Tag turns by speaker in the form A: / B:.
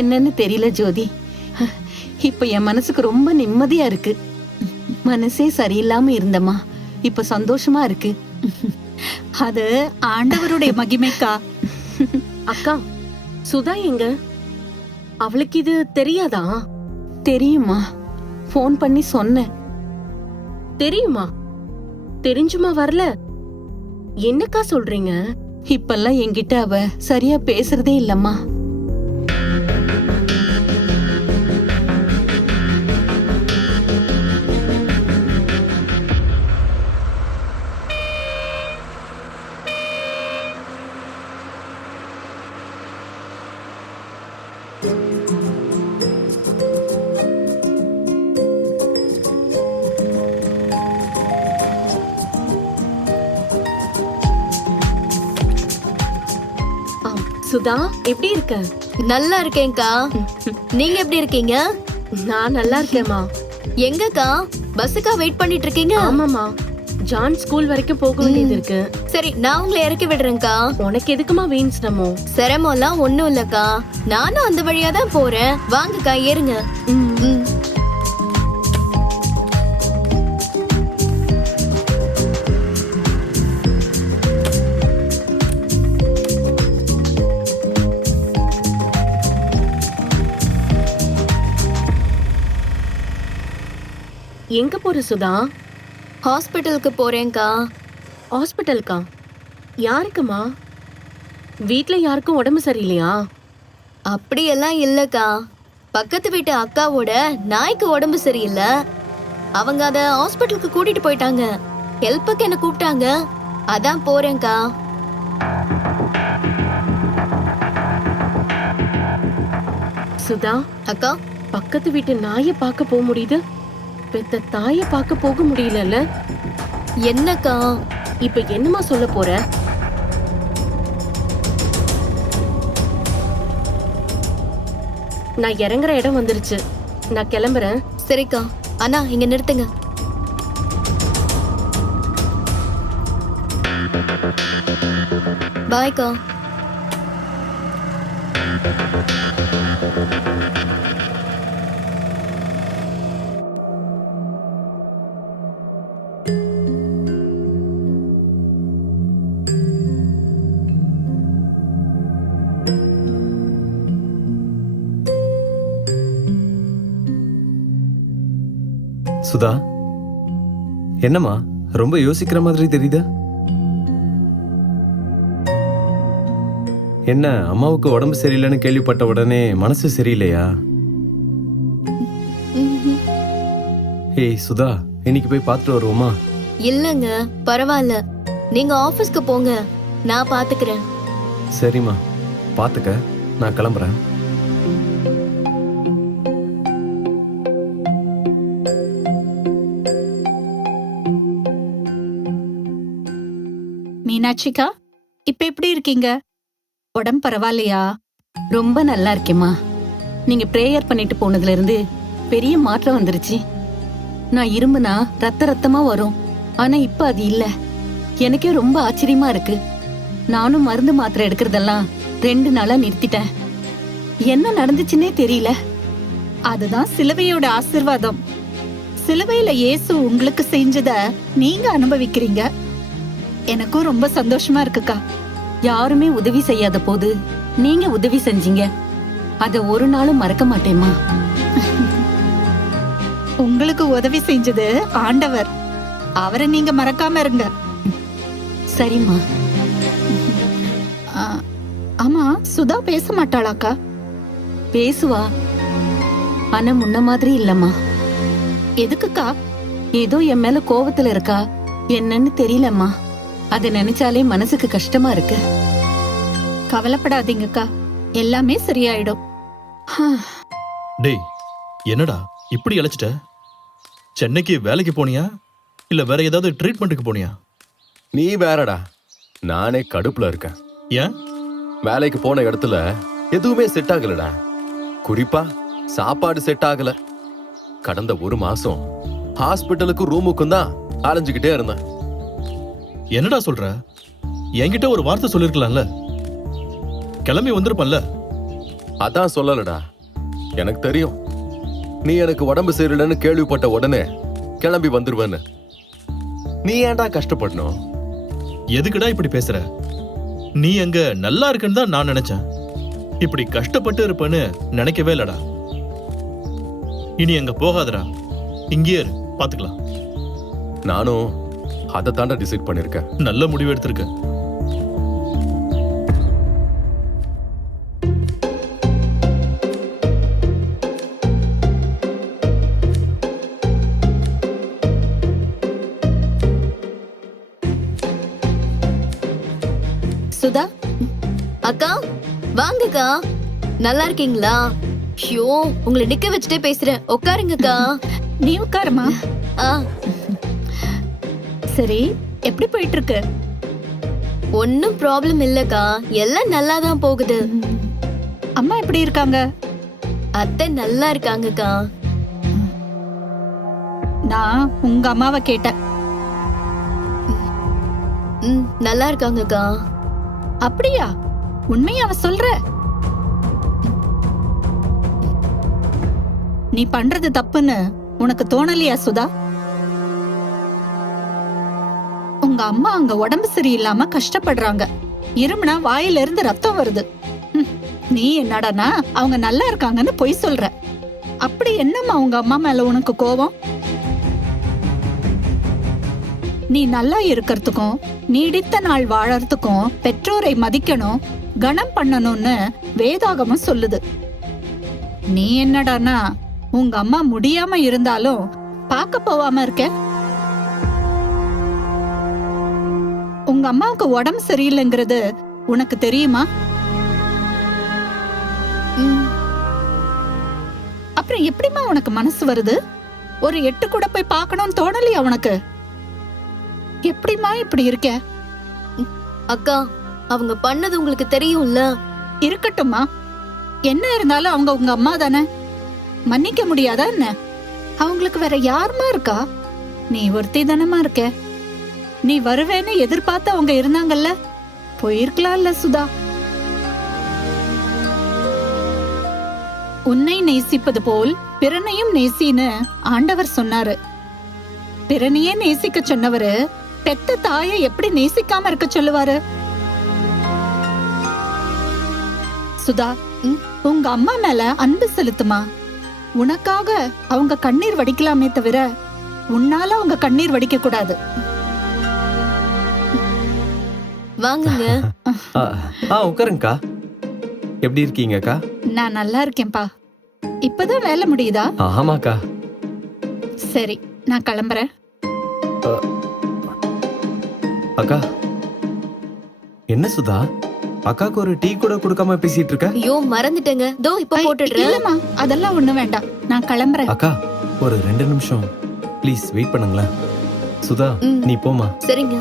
A: என்னன்னு தெரியல ஜோதி. இப்ப என் மனசுக்கு ரொம்ப நிம்மதியா இருக்கு. மனசே சரியில்லாம இருந்தம்மா. இப்ப சந்தோஷமா இருக்கு.
B: அது ஆண்டவருடைய மகிமைக்கா?
C: அக்கா சுதா எங்க? அவளுக்கு இது தெரியாதா?
A: தெரியுமா ஃபோன் பண்ணி சொன்னேன்.
C: தெரியுமா? தெரிஞ்சுமா வரல? என்னக்கா சொல்றீங்க?
A: இப்பெல்லாம் என்கிட்ட அவ சரியா பேசுறதே இல்லம்மா.
C: சுதா எப்படி இருக்க?
D: நல்லா இருக்கேன்க்கா. நீங்க எப்படி இருக்கீங்க?
C: நான் நல்லா இருக்கேம்மா.
D: எங்கக்கா? பஸ்ஸுக்கா வெயிட் பண்ணிட்டு இருக்கீங்க
C: ஆமாமா ஜான் ஸ்கூல் வரைக்கும் போக வேண்டியது இருக்கு
D: சரி நான் உங்களை இறக்கி விடுறேன்க்கா.
C: உனக்கு எதுக்குமா வீண் சிரமம்
D: சிரமம்லாம் ஒண்ணும் இல்லக்கா. நானும் அந்த வழியா தான் போறேன். வாங்கக்கா ஏறுங்க. ம்.
C: எங்க போற சுதா?
D: ஹாஸ்பிட்டலுக்கு போறேன்க்கா.
C: ஹாஸ்பிட்டலுக்கா யாருக்குமா? வீட்ல யாருக்கும் உடம்பு சரியில்லையா?
D: அப்படியெல்லாம் இல்லக்கா. பக்கத்து வீட்டு அக்காவோட நாய்க்கு உடம்பு சரியில்லை. அவங்க அத ஹாஸ்பிட்டலுக்கு கூட்டிட்டு போயிட்டாங்க. ஹெல்ப்புக்கு என்ன கூப்பிட்டாங்க. அதான் போறேன்க்கா.
C: சுதா
D: அக்கா?
C: பக்கத்து வீட்டு நாயை பார்க்க போக முடியுது? பெத்த தாயை பார்க்க போக முடியலல்ல?
D: என்னக்கா?
C: இப்ப என்னமா சொல்ல போற? நான் இறங்குற இடம் வந்துருச்சு. நான் கிளம்புறேன்.
D: சரிக்கா. அண்ணா இங்க நிறுத்துங்க. பாய்க்கா.
E: சுதா. என்னம்மா ரொம்ப யோசிக்கிற மாதிரி தெரியுதா? என்ன அம்மாவுக்கு உடம்பு சரியில்லைன்னு கேள்விப்பட்ட உடனே மனசு சரியில்லையா. ஏய் சுதா இன்னைக்கு போய் பார்த்துட்டு வருவோமா?
D: இல்லங்க பரவாயில்ல. நீங்க ஆபீஸ்க்கு போங்க நான் பாத்துக்கிறேன்
E: சரிம்மா பார்த்துக்க நான் கிளம்புறேன்.
B: மீனாட்சிக்கா இப்ப எப்படி இருக்கீங்க? உடம்பு பரவாயில்லையா?
A: ரொம்ப நல்லா இருக்கேம்மா. நீங்க பிரேயர் பண்ணிட்டு போனதுல இருந்து பெரிய மாற்றம் வந்துருச்சு. நான் இரும்புனா ரத்த ரத்தமா வரும். ஆனா இப்ப அது இல்ல. எனக்கே ரொம்ப ஆச்சரியமா இருக்கு. நானும் மருந்து மாத்திரை எடுக்கிறதெல்லாம் ரெண்டு நாளா நிறுத்திட்டேன். என்ன நடந்துச்சுன்னே தெரியல.
B: அதுதான் சிலுவையோட ஆசிர்வாதம். சிலுவையில இயேசு உங்களுக்கு செஞ்சத நீங்க அனுபவிக்கிறீங்க. எனக்கும் ரொம்ப சந்தோஷமா இருக்குக்கா.
A: யாருமே உதவி செய்யாத போது நீங்க உதவி செஞ்சீங்க. அத ஒரு நாளும் மறக்க மாட்டேம்மா.
B: உங்களுக்கு உதவி செஞ்சது ஆண்டவர். அவரை நீங்க மறக்காம இருங்க.
A: சரிம்மா.
B: ஆமா சுதா பேச மாட்டாளாக்கா?
A: பேசுவா. ஆனா முன்ன மாதிரி இல்லம்மா.
B: எதுக்குக்கா?
A: ஏதோ என் மேல கோவத்துல இருக்கா? என்னன்னு தெரியலம்மா. அத நினைச்சாலே மனசுக்கு கஷ்டமா இருக்கு.
B: கவலைப்படாதீங்கக்கா. எல்லாமே சரியாயிடும்.
F: டேய் என்னடா இப்படி அழைச்சிட்ட சென்னைக்கு வேலைக்கு போனியா? இல்ல வேற ஏதாவது ட்ரீட்மெண்ட்டுக்கு போனியா?
G: நீ வேறடா. நானே கடுப்புல இருக்கேன்.
F: ஏன்?
G: வேலைக்கு போன இடத்துல எதுவுமே செட் ஆகலடா. குறிப்பா சாப்பாடு செட் ஆகல. கடந்த ஒரு மாசம் ஹாஸ்பிட்டலுக்கும் ரூமுக்கும் தான் அலைஞ்சுக்கிட்டே இருந்தேன்.
F: என்னடா சொல்ற? என்கிட்ட ஒரு வார்த்தை சொல்லிருக்கலாம்ல. கிளம்பி வந்திருப்பல்ல
G: அதான் சொல்லலடா. எனக்கு தெரியும். நீ எனக்கு உடம்பு சரியில்லைன்னு கேள்விப்பட்ட உடனே கிளம்பி வந்துருவேன்னு. நீ ஏன்டா கஷ்டப்படணும்?
F: எதுக்குடா இப்படி பேசுற? நீ அங்க நல்லா இருக்குன்னு தான் நான் நினைச்சேன். இப்படி கஷ்டப்பட்டு இருப்பேன்னு நினைக்கவே இல்லடா. இனி அங்க போகாதடா. இங்கேயே பாத்துக்கலாம்.
G: நானும் அதை தாண்டா டிசைட் பண்ணிருக்கேன்
F: நல்ல முடிவு எடுத்திருக்க.
B: சுதா
D: அக்கா வாங்கக்கா. நல்லா இருக்கீங்களா? ஷோ உங்களை நிக்க வச்சுட்டே பேசுறேன். உட்காருங்கக்கா.
B: நீ உட்காருமா?
D: ஆ.
B: சரி எப்படி போயிட்டு இருக்கு
D: ஒன்னும் ப்ராப்ளம் இல்லக்கா. எல்லாம் நல்லா தான் போகுது.
B: அம்மா எப்படி இருக்காங்க?
D: அத்தை நல்லா இருக்காங்கக்கா.
B: நான் உங்க அம்மாவை கேட்டேன்.
D: ம் நல்லா இருக்காங்கக்கா.
B: அப்படியா? உண்மையா அவ சொல்ற. நீ பண்றது தப்புன்னு உனக்கு தோணலையா சுதா? உங்க அம்மா அங்க உடம்பு சரியில்லாம கஷ்டப்படுறாங்க. இருமுனா வாயில இருந்து ரத்தம் வருது. நீ என்னடானா அவங்க நல்லா இருக்காங்கன்னு பொய் சொல்ற. அப்படி என்னம்மா உங்க அம்மா மேல உனக்கு கோபம் நீ நல்லா இருக்கிறதுக்கும் நீடித்த நாள் வாழறதுக்கும் பெற்றோரை மதிக்கணும் கணம் பண்ணணும்னு வேதாகமம் சொல்லுது. நீ என்னடானா உங்க அம்மா முடியாம இருந்தாலும் பார்க்க போவாம இருக்க? உங்க அம்மாவுக்கு உடம்பு சரியில்லைங்கிறது உனக்கு தெரியுமா? அப்புறம் எப்படிம்மா உனக்கு மனசு வருது? ஒரு எட்டு கூட போய் பார்க்கணும்னு தோணலையா உனக்கு? எப்படிம்மா இப்படி இருக்க?
D: அக்கா அவங்க பண்ணது உங்களுக்கு தெரியும்ல?
B: இருக்கட்டும்மா. என்ன இருந்தாலும் அவங்க உங்க அம்மா தானே? மன்னிக்க முடியாதா என்ன? அவங்களுக்கு வேற யாருமா இருக்கா? நீ ஒருத்தி தானமா இருக்க. நீ வருவேன்னு எதிர்பார்த்து அவங்க இருந்தாங்கல்ல? போயிருக்கலாம்ல சுதா. உன்னை நேசிப்பது போல் பிறனையும் நேசின்னு ஆண்டவர் சொன்னாரு. பிறனையே நேசிக்க சொன்னவரு பெத்த தாயை எப்படி நேசிக்காம இருக்க சொல்லுவாரு? சுதா? உங்க அம்மா மேல அன்பு செலுத்துமா? உனக்காக அவங்க கண்ணீர் வடிக்கலாமே தவிர உன்னால அவங்க கண்ணீர் வடிக்க கூடாது.
D: வாங்குங்க.
E: ஆ, ஆ உட்காருங்கக்கா. எப்படி இருக்கீங்கக்கா?
B: நான் நல்லா இருக்கேன்பா இப்பதான் வேலை முடியுதா?
E: ஆமாக்கா.
B: சரி நான் கிளம்புறேன்.
E: அக்கா. என்ன சுதா? அக்காக்கு ஒரு டீ கூட கொடுக்காம பேசிட்டு இருக்க?
D: ஐயோ மறந்துட்டேங்க. தோ இப்ப போட்டுடுறேன்.
B: அதெல்லாம் ஒண்ணு வேண்டாம். நான் கிளம்புறேன்.
E: அக்கா ஒரு ரெண்டு நிமிஷம். ப்ளீஸ் வெயிட் பண்ணுங்களேன். சுதா. நீ போமா
D: சரிங்க.